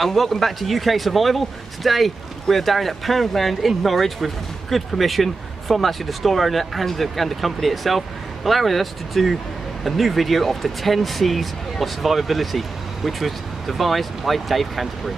and welcome back to UK Survival. Today we're down at Poundland in Norwich with good permission from actually the store owner and the company itself, allowing us to do a new video of the 10 C's of survivability, which was devised by Dave Canterbury.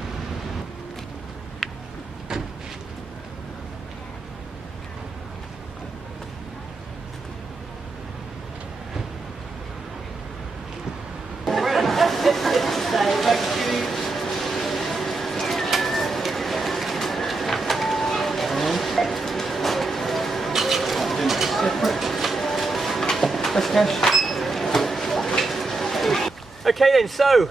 Okay then, so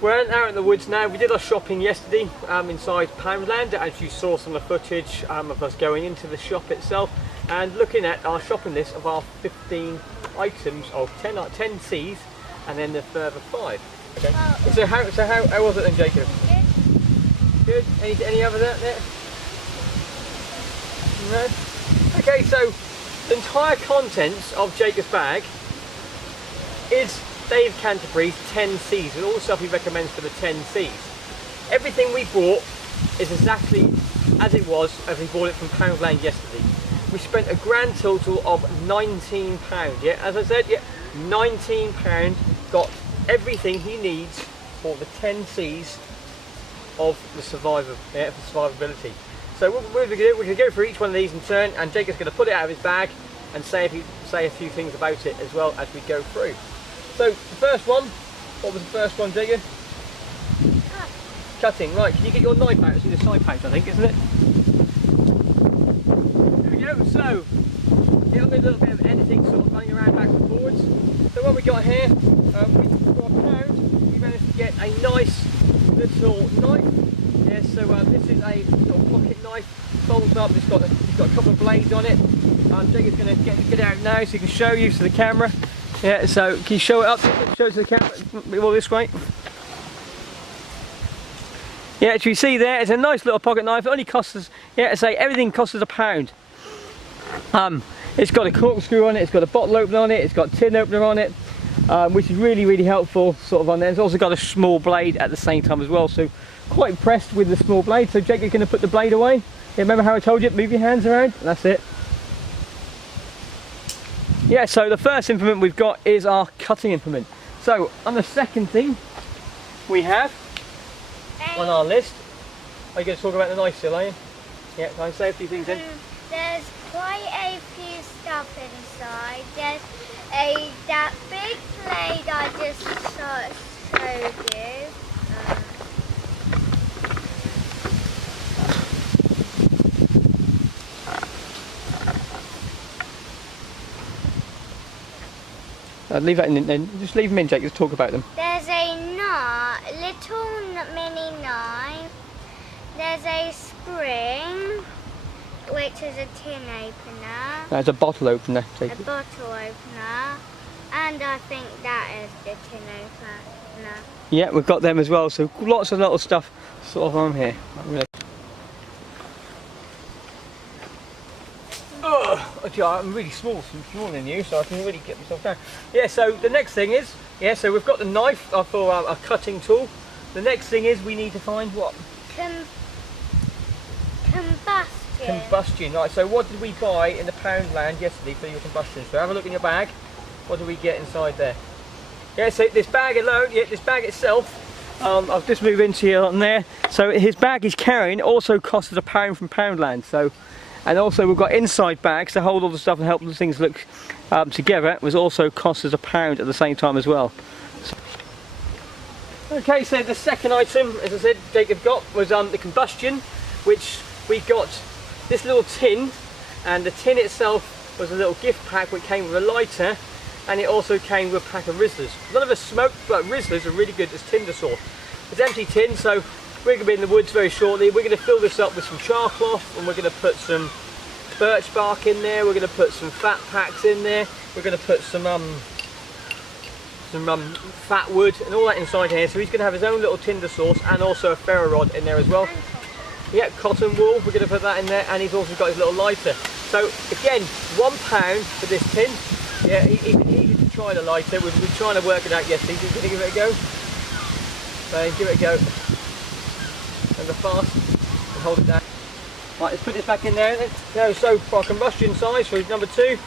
we're out in the woods now. We did our shopping yesterday inside Poundland, as you saw some of the footage of us going into the shop itself and looking at our shopping list of our 15 items of 10 C's and then the further 5. Okay. So how was it then, Jacob? Good. Any other there? No? Okay, so the entire contents of Jacob's bag is Dave Canterbury's 10 C's and all the stuff he recommends for the 10 C's. Everything we bought is exactly as it was as we bought it from Poundland yesterday. We spent a grand total of £19. Yeah, as I said, yeah, £19. Got everything he needs for the 10 C's of the survivability. So what we're going to go through each one of these in turn, and Jacob's going to put it out of his bag and say a few things about it as well as we go through. So the first one, what was the first one, Jacob? Cutting, right. Can you get your knife out? It's in the side pouch, I think, isn't it? There we go. So it'll be a little bit of editing, sort of running around back and forwards. So what we got here, for a pound, we managed to get a nice little knife. Yeah, so this is a little pocket knife, folds up. It's got a couple of blades on it. Jacob's going to get it out now so he can show you to the camera. Yeah, so can you show it up? Show it to the camera. All this way. Yeah, as you see there, it's a nice little pocket knife. It only costs us, yeah, say everything costs us £1. It's got a corkscrew on it. It's got a bottle opener on it. It's got a tin opener on it, which is really helpful. Sort of on there. It's also got a small blade at the same time as well. So quite impressed with the small blade. So Jake, you're going to put the blade away. Yeah, remember how I told you? Move your hands around. That's it. Yeah, so the first implement we've got is our cutting implement. So on the second thing we have on our list, are you going to talk about the knife still, are you? Yeah, can I say a few things then? There's quite a few stuff inside. There's that big blade I just showed you. Leave that in then. Just leave them in, Jake. Let's talk about them. There's a little mini knife. There's a spring, which is a tin opener. That's a bottle opener, Jake. A bottle opener. And I think that is the tin opener. Yeah, we've got them as well. So lots of little stuff sort of on here. I'm really small, smaller than you, so I can really get myself down. Yeah, so the next thing is, yeah, so we've got the knife for our cutting tool. The next thing is we need to find what? Combustion. Combustion, right, so what did we buy in the Poundland yesterday for your combustion? So have a look in your bag. What do we get inside there? Yeah, so this bag alone, yeah, this bag itself, I'll just move into here on there. So his bag he's carrying also costs us £1 from Poundland. So. And also we've got inside bags to hold all the stuff and help the things look together. It was also cost us £1 at the same time as well. Okay, so the second item, as I said, Jacob got was the combustion, which we got this little tin, and the tin itself was a little gift pack which came with a lighter, and it also came with a pack of Rizzlers. None of us smoked, but Rizzlers are really good as tinder sauce. It's empty tin, so we're going to be in the woods very shortly. We're going to fill this up with some char cloth, and we're going to put some birch bark in there. We're going to put some fat packs in there. We're going to put some fat wood and all that inside here. So he's going to have his own little tinder sauce and also a ferro rod in there as well. Yeah, cotton wool. We're going to put that in there, and he's also got his little lighter. So again, £1 for this tin. Yeah, even easy to try the lighter. We've been trying to work it out yesterday. So we're going to give it a go. So give it a go. Remember, fast and hold it down. Right, let's put this back in there then. Now, so for our combustion size, for number 2,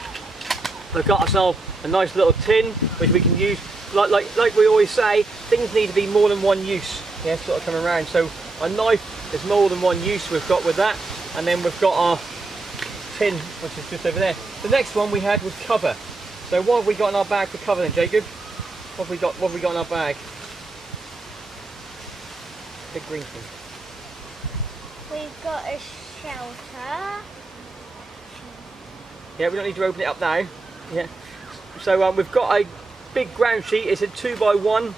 we've got ourselves a nice little tin which we can use. Like we always say, things need to be more than one use. Yeah, sort of coming around. So a knife is more than one use we've got with that, and then we've got our tin, which is just over there. The next one we had was cover. So what have we got in our bag for cover then, Jacob? What have we got? What have we got in our bag? Big green thing. We've got a shelter. Yeah, we don't need to open it up now. Yeah. So we've got a big ground sheet. It's a 2x1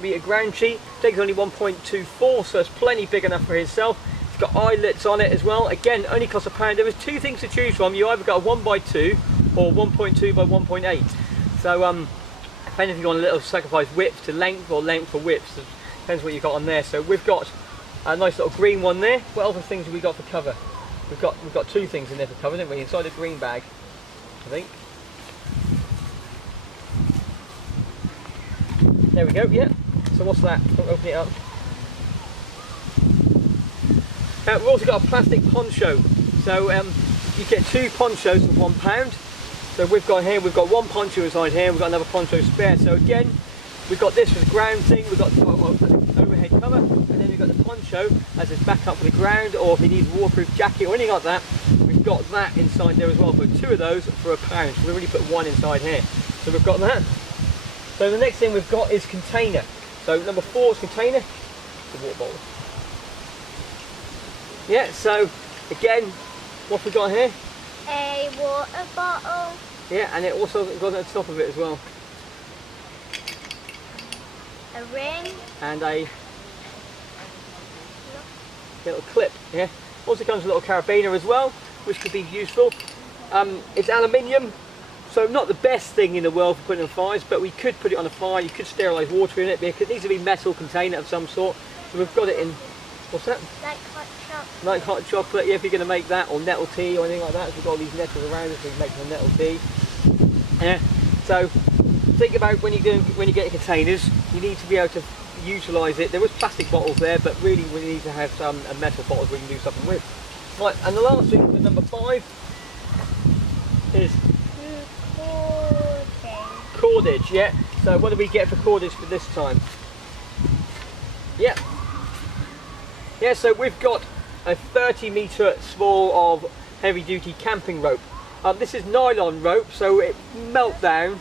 metre ground sheet. Takes only 1.24, so it's plenty big enough for itself. It's got eyelets on it as well. Again, only costs £1. There was 2 things to choose from. You either got a 1x2 or 1.2 by 1.8. So depending if you want a little sacrifice width to length or length for width. So depends what you've got on there. So we've got a nice little green one there. What other things have we got for cover? We've got 2 things in there for cover, didn't we? Inside a green bag, I think. There we go, yeah. So what's that? Open it up. We've also got a plastic poncho. So you get 2 ponchos for £1. So we've got 1 poncho inside here, we've got another poncho spare. So again, we've got this for the ground thing, we've got overhead cover, and then we've got the poncho as its backup for the ground, or if you need a waterproof jacket or anything like that, we've got that inside there as well. But 2 of those for £1. So we already put 1 inside here. So we've got that. So the next thing we've got is container. So number 4 is container, the water bottle. Yeah, so again, what have we got here? A water bottle. Yeah, and it also goes on the top of it as well. A ring. And a little clip, yeah. Also comes with a little carabiner as well, which could be useful. It's aluminium, so not the best thing in the world for putting on fires, but we could put it on a fire, you could sterilise water in it, because it needs to be metal container of some sort. So we've got it in, what's that? Like hot chocolate. Like hot chocolate, yeah, if you're going to make that, or nettle tea or anything like that. So we've got all these nettles around us, so we can make some nettle tea. Yeah, so think about when you're getting containers, you need to be able to utilise it. There was plastic bottles there, but really we need to have some metal bottles we can do something with. Right, and the last thing for number 5 is cordage. Yeah, so what do we get for cordage for this time? Yeah, so we've got a 30-metre small of heavy duty camping rope. This is nylon rope, so it melt down.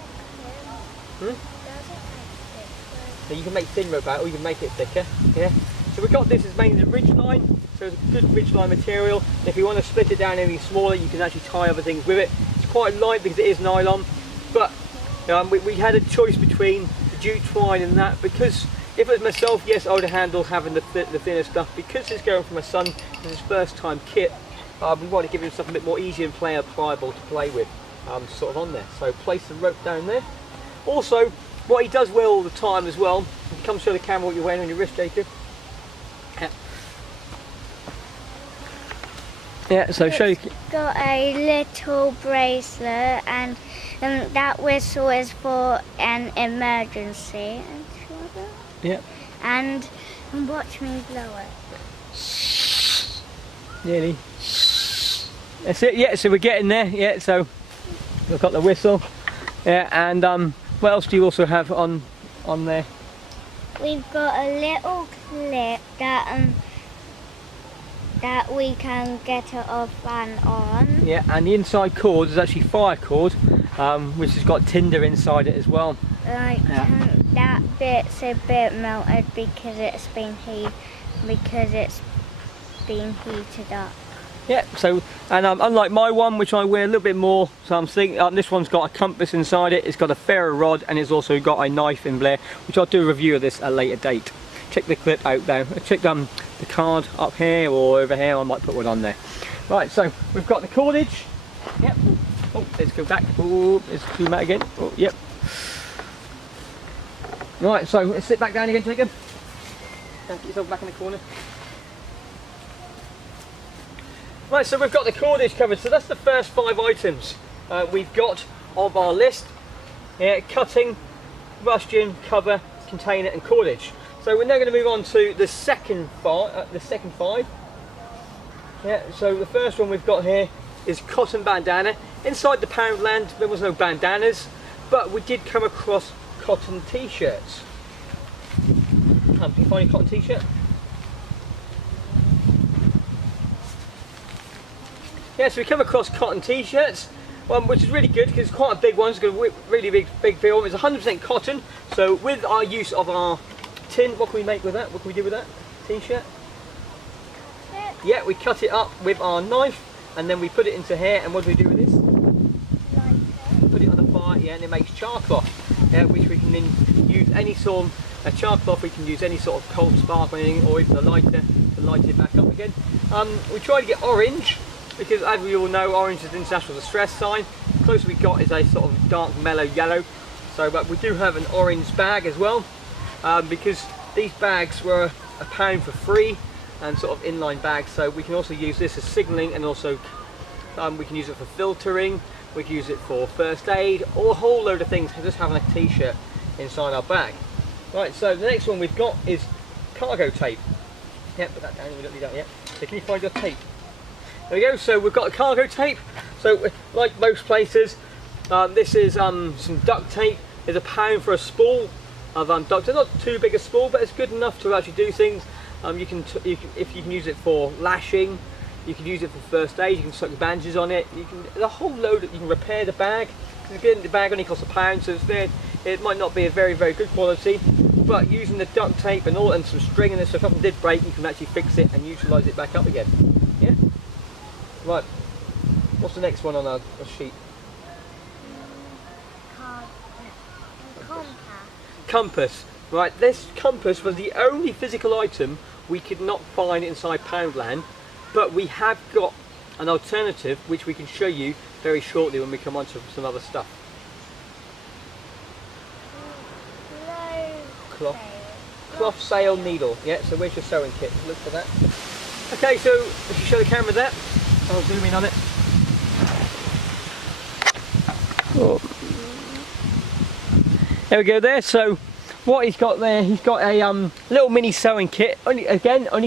So you can make thin rope out, or you can make it thicker. Yeah. So we've got this as mainly the ridge line, so it's a good ridge line material. And if you want to split it down anything smaller, you can actually tie other things with it. It's quite light because it is nylon, but we had a choice between the jute twine and that, because if it was myself, yes, I would handle having the thinner stuff. Because it's going from my son, it's his first time kit, we want to give him something a bit more easy and pliable to play with, sort of on there. So place the rope down there. Also, what he does well all the time as well, come show the camera what you're wearing on your wrist, Jacob. Yeah, so show you. Got a little bracelet, and that whistle is for an emergency. Yeah. And watch me blow it. Nearly. That's it. Yeah. So we're getting there. Yeah. So we've got the whistle. Yeah. And what else do you also have on there? We've got a little clip that we can get it off and on. Yeah, and the inside cord is actually fire cord, which has got tinder inside it as well. That bit's a bit melted because it's been heated up. Yeah, so, and unlike my one, which I wear a little bit more, so I'm thinking this one's got a compass inside it, it's got a ferro rod, and it's also got a knife in there, which I'll do a review of this at a later date. Check the clip out there. Check the card up here or over here, I might put one on there. Right, so we've got the cordage. Yep. Oh, let's go back. Oh, let's zoom out again. Oh, yep. Right, so let's sit back down again, Jacob. Get yourself back in the corner. Right, so we've got the cordage covered. So that's the first 5 items we've got of our list. Yeah, cutting, combustion, cover, container and cordage. So we're now going to move on to the second five. Yeah, so the first one we've got here is cotton bandana. Inside the Poundland there was no bandanas, but we did come across cotton t-shirts. Can you find a cotton t-shirt? Yeah, so we come across cotton t-shirts, which is really good because it's quite a big one. It's got a really big film. It's 100% cotton. So with our use of our tin, what can we make with that? What can we do with that t-shirt? Yeah, we cut it up with our knife and then we put it into here. And what do we do with this? Put it on the fire, yeah, and it makes char cloth, yeah, which we can then use any sort of char cloth. We can use any sort of cold spark or anything, or even a lighter to light it back up again. We try to get orange because, as we all know, orange is international distress sign. The closest we got is a sort of dark mellow yellow. So, but we do have an orange bag as well, because these bags were £1 for free and sort of inline bags. So we can also use this as signalling, and also we can use it for filtering. We can use it for first aid, or a whole load of things. Just having a t-shirt inside our bag. Right, so the next one we've got is cargo tape. Yeah, put that down, we don't need that yet. So can you find your tape? There we go, so we've got a cargo tape. So like most places, this is some duct tape. There's £1 for a spool of duct tape. Not too big a spool, but it's good enough to actually do things. If you can use it for lashing, you can use it for first aid. You can suck bandages on it. There's a whole load. You can repair the bag. Again, the bag only costs £1, so it's there. It might not be a very good quality, but using the duct tape and some string in this, so if something did break, you can actually fix it and utilise it back up again. Yeah. Right. What's the next one on our sheet? Compass. Right. This compass was the only physical item we could not find inside Poundland. But we have got an alternative which we can show you very shortly when we come on to some other stuff. Cloth sail needle. Yeah, so where's your sewing kit? Look for that. Okay, so if you show the camera that, I'll zoom in on it. Oh. There we go there. So what he's got there, he's got a little mini sewing kit. Only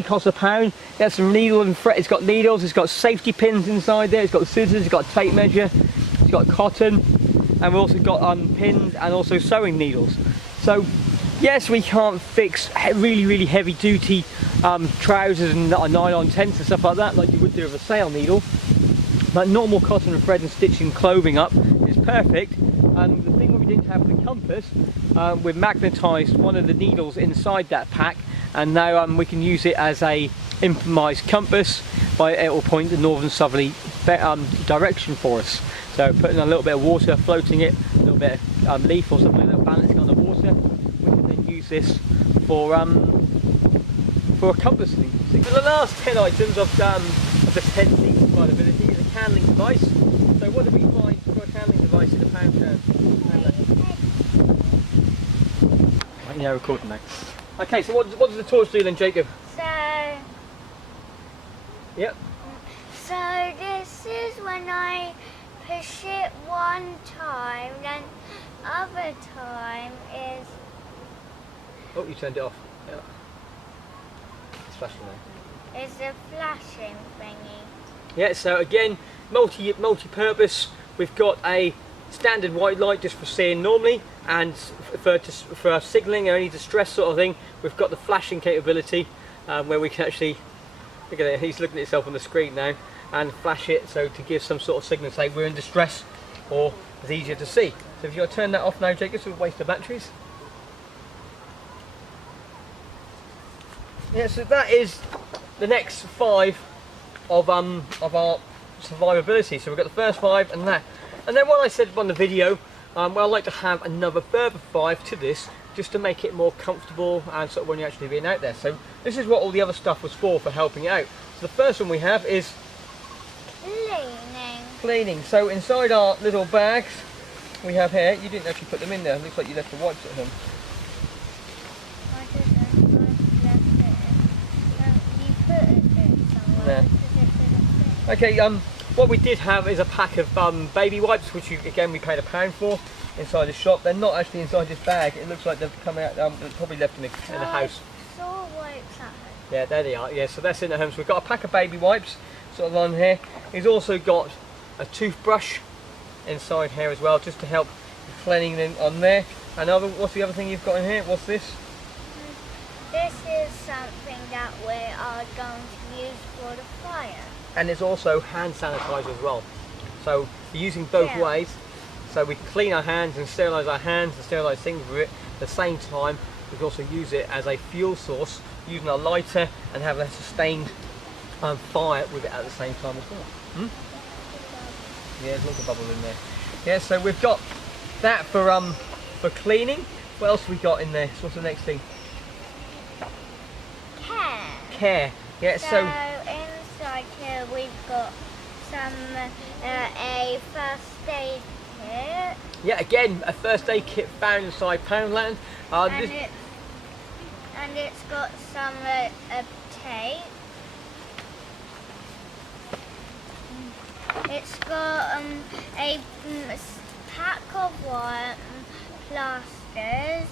costs £1. It has some needle and thread. It's got needles. It's got safety pins inside there. It's got scissors. It's got a tape measure. It's got cotton, and we've also got pins and also sewing needles. So yes, we can't fix really heavy duty trousers and nylon tents and stuff like that, like you would do with a sail needle. But normal cotton and thread and stitching clothing up is perfect. And the thing that we didn't have with the compass, we've magnetised one of the needles inside that pack, and now we can use it as a improvised compass. It will point the northern southerly direction for us. So putting a little bit of water, floating it, a little bit of leaf or something like that, balancing on the water, we can then use this for a compassing. So the last 10 items of the 10 seat survivability is a candling device. So what did we find for a candling device in a Poundland? Right, yeah, recording now. Okay, so what does the torch do then, Jacob? Yep. So this is when I push it one time, then other time is... Oh, you turned it off. Yeah. It's flashing now. Is a flashing thingy. Yeah, so again, multi-purpose. We've got a standard white light just for seeing normally, and for signalling or any distress sort of thing. We've got the flashing capability, where we can actually, look at it, he's looking at himself on the screen now, and flash it so to give some sort of signal, say we're in distress, or it's easier to see. So if you want to turn that off now, Jacob, so we'll waste the batteries. Yeah, so that is the next 5 of our survivability. So we've got the first 5 and that. And then what I said on the video, well, I'd like to have another further 5 to this, just to make it more comfortable and sort of when you're actually being out there. So this is what all the other stuff was for helping out. So the first one we have is cleaning. So inside our little bags we have here, you didn't actually put them in there, it looks like you left the wipes at home. I didn't, I left it in. You put it somewhere. Yeah. Okay, what we did have is a pack of baby wipes, which again we paid £1 for. inside the shop. They're not actually inside this bag. It looks like they've come out, they're probably left in the house. I saw wipes at home. Yeah, there they are. Yeah, so that's in the home. So we've got a pack of baby wipes sort of on here. He's also got a toothbrush inside here as well, just to help cleaning on there. And what's the other thing you've got in here? What's this? This is something that we are going to use for the fire. And there's also hand sanitizer as well. So you're using both ways. So we clean our hands and sterilise our hands and sterilise things with it. At the same time, we can also use it as a fuel source, using our lighter and have a sustained fire with it at the same time as well. Yeah, there's lots of bubbles in there. Yeah, so we've got that for cleaning. What else have we got in there? So what's the next thing? Care. Yeah, so inside here we've got some a first aid kit. Yeah, again, a first aid kit found inside Poundland. And it's got some tape. It's got a pack of plasters,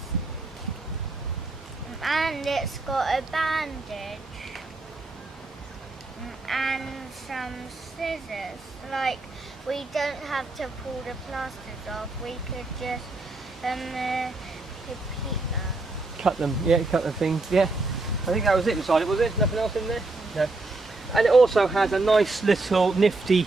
and it's got a bandage and some scissors. Like, we don't have to pull the plasters off, we could just repeat that. Cut them, yeah, cut the things, yeah. I think that was it inside it, was it? Nothing else in there? No. And it also has a nice little nifty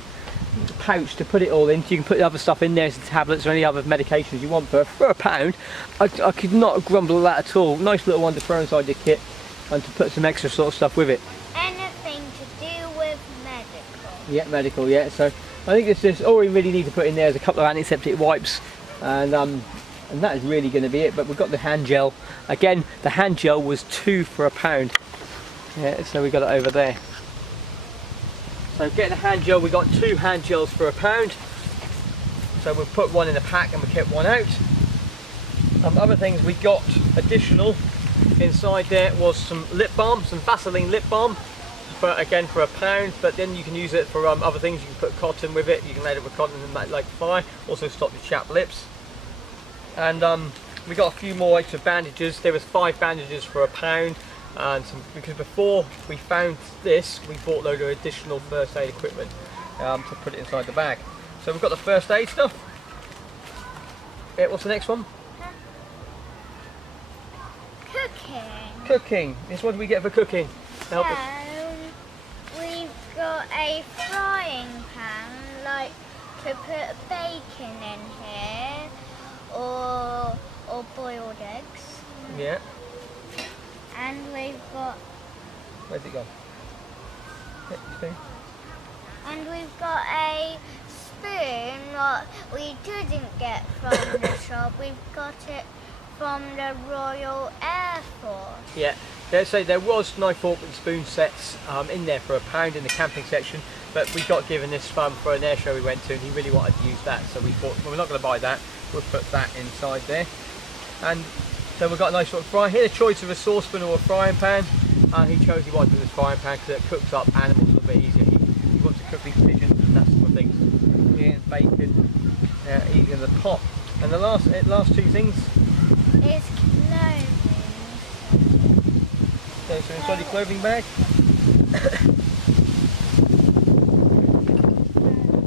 pouch to put it all in. So you can put the other stuff in there, as tablets or any other medications you want for £1. I could not grumble at that at all. Nice little one to throw inside your kit and to put some extra sort of stuff with it. Anything to do with medical. Yeah, medical, yeah. So I think it's just all we really need to put in there is a couple of antiseptic wipes, and that is really going to be it. But we've got the hand gel. Again, the hand gel was 2 for £1. Yeah, so we got it over there. So getting a hand gel, we got 2 hand gels for £1. So we'll put one in a pack and we kept one out. Other things we got additional inside there was some lip balm, some Vaseline lip balm, again for £1. But then you can use it for other things. You can put cotton with it. You can layer it with cotton and make like fire. Also stop the chapped lips. And we got a few more extra bandages. There was 5 bandages for £1. And because before we found this, we bought a load of additional first aid equipment to put it inside the bag. So we've got the first aid stuff. Yeah, what's the next one? Cooking. Cooking. Yes, what do we get for cooking? Help us. We've got a frying pan, like to put bacon in here, or boiled eggs. Yeah. And we've got... Where's it gone? Yeah, and we've got a spoon that we didn't get from the shop. We've got it from the Royal Air Force. Yeah. So there was knife, fork and spoon sets in there for £1 in the camping section, but we got given this for an air show we went to, and he really wanted to use that, so we thought, well, we're not going to buy that. We'll put that inside there. And so we've got a nice sort of fry. He had a choice of a saucepan or a frying pan. He chose he wanted this frying pan because it cooks up animals a little bit easier. He wants to cook these pigeons and that sort of things. Yeah, and bacon, eating in the pot. And the last 2 things is clothing. Okay, so inside your clothing bag.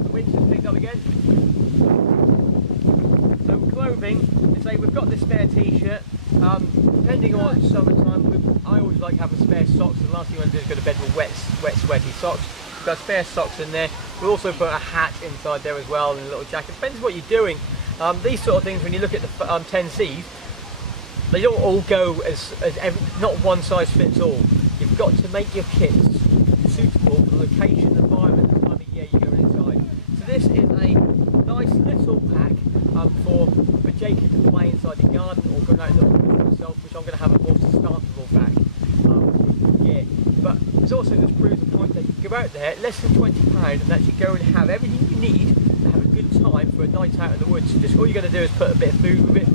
The wind's just picked up again. So clothing, say we've got this spare t-shirt. Depending on summertime, I always like having spare socks. The last thing I want to do is go to bed with wet, sweaty socks. We've got spare socks in there. We also put a hat inside there as well, and a little jacket. Depends what you're doing. These sort of things, when you look at the 10Cs, they don't all go as not one size fits all. You've got to make your kits suitable for the location, environment, the time of year you're going inside. So this is a nice little pack for Jacob to play inside the garden or go out and look for himself, which I'm going to have a more startable bag. Yeah, but there's also this proves the point that you can go out there less than £20 and actually go and have everything you need to have a good time for a night out in the woods. Just all you're going to do is put a bit of food with it.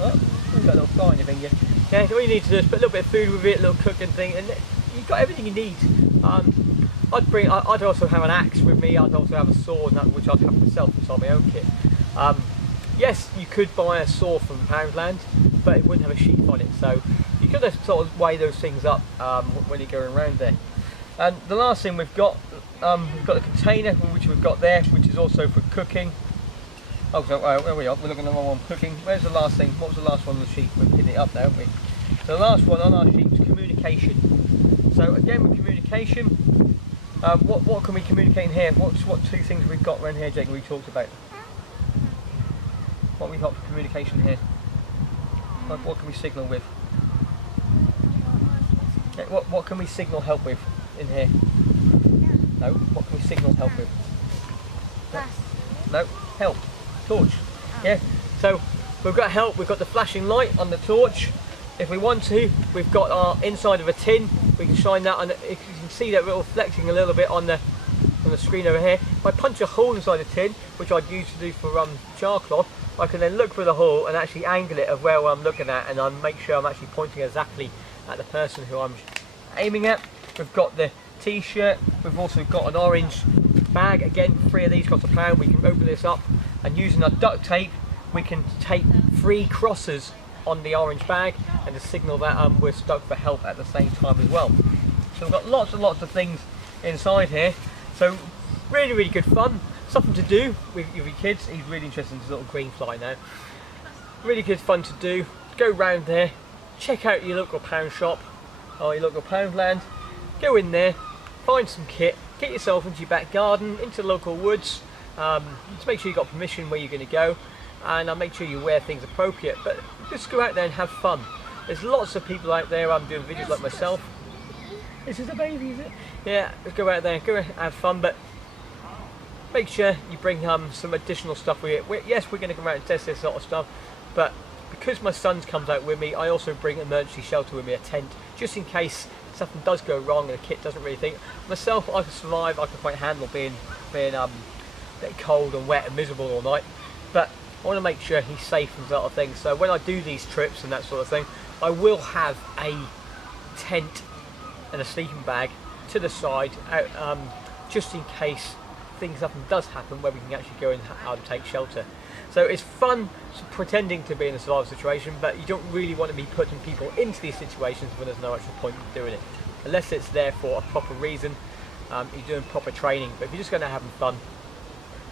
Oh, you've got a little fly on your finger. Yeah, all you need to do is put a little bit of food with it, a little cooking thing, and you've got everything you need. I'd also have an axe with me. I'd also have a sword, which I'd have myself inside my own kit. Yes, you could buy a saw from Poundland, but it wouldn't have a sheath on it, so you've got to sort of weigh those things up when you're going around there. And the last thing we've got the container, which we've got there, which is also for cooking. Oh, so where we are, we're looking at the wrong one, cooking. Where's the last thing? What was the last one on the sheet? We're picking it up now, haven't we? So the last one on our sheet is communication. So again, with communication, what can we communicate in here? What 2 things we've got around here, Jake, we talked about? What have we got for communication here? What can we signal with? What can we signal help with in here? No. What can we signal help with? No. Help. Torch. Yeah. So we've got help. We've got the flashing light on the torch. If we want to, we've got our inside of a tin. We can shine that on. If you can see that we're reflecting a little bit on the screen over here. If I punch a hole inside the tin, which I'd use to do for char cloth, I can then look through the hole and actually angle it of where I'm looking at, and I make sure I'm actually pointing exactly at the person who I'm aiming at. We've got the t-shirt. We've also got an orange bag. Again, 3 of these cost £1. We can open this up, and using our duct tape, we can tape 3 crosses on the orange bag and to signal that we're stuck for help at the same time as well. So we've got lots and lots of things inside here. So really, really good fun. Something to do with your kids. He's really interested in this little green fly now. Really good fun to do. Go round there, check out your local pound shop or your local Poundland. Go in there, find some kit, get yourself into your back garden, into the local woods. Just make sure you've got permission where you're going to go, and make sure you wear things appropriate. But just go out there and have fun. There's lots of people out there doing videos like myself. This is a baby, is it? Yeah, just go out there, go and have fun, but make sure you bring some additional stuff with you. Yes, we're going to come out and test this sort of stuff, but because my son comes out with me, I also bring an emergency shelter with me, a tent, just in case something does go wrong and the kit doesn't really think. Myself, I can survive, I can quite handle being a bit cold and wet and miserable all night, but I want to make sure he's safe and sort of thing. So when I do these trips and that sort of thing, I will have a tent and a sleeping bag to the side, just in case something does happen where we can actually go and take shelter. So it's fun pretending to be in a survival situation, but you don't really want to be putting people into these situations when there's no actual point in doing it, unless it's there for a proper reason. You're doing proper training, but if you're just going to have fun,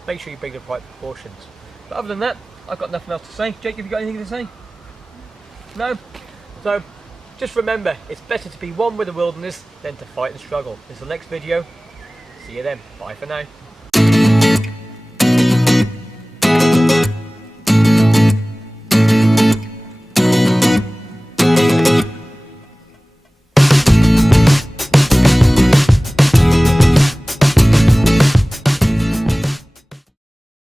make sure you bring the right precautions. But other than that, I've got nothing else to say. Jake, have you got anything to say? No? So just remember, it's better to be one with the wilderness than to fight and struggle. Until the next video, see you then. Bye for now.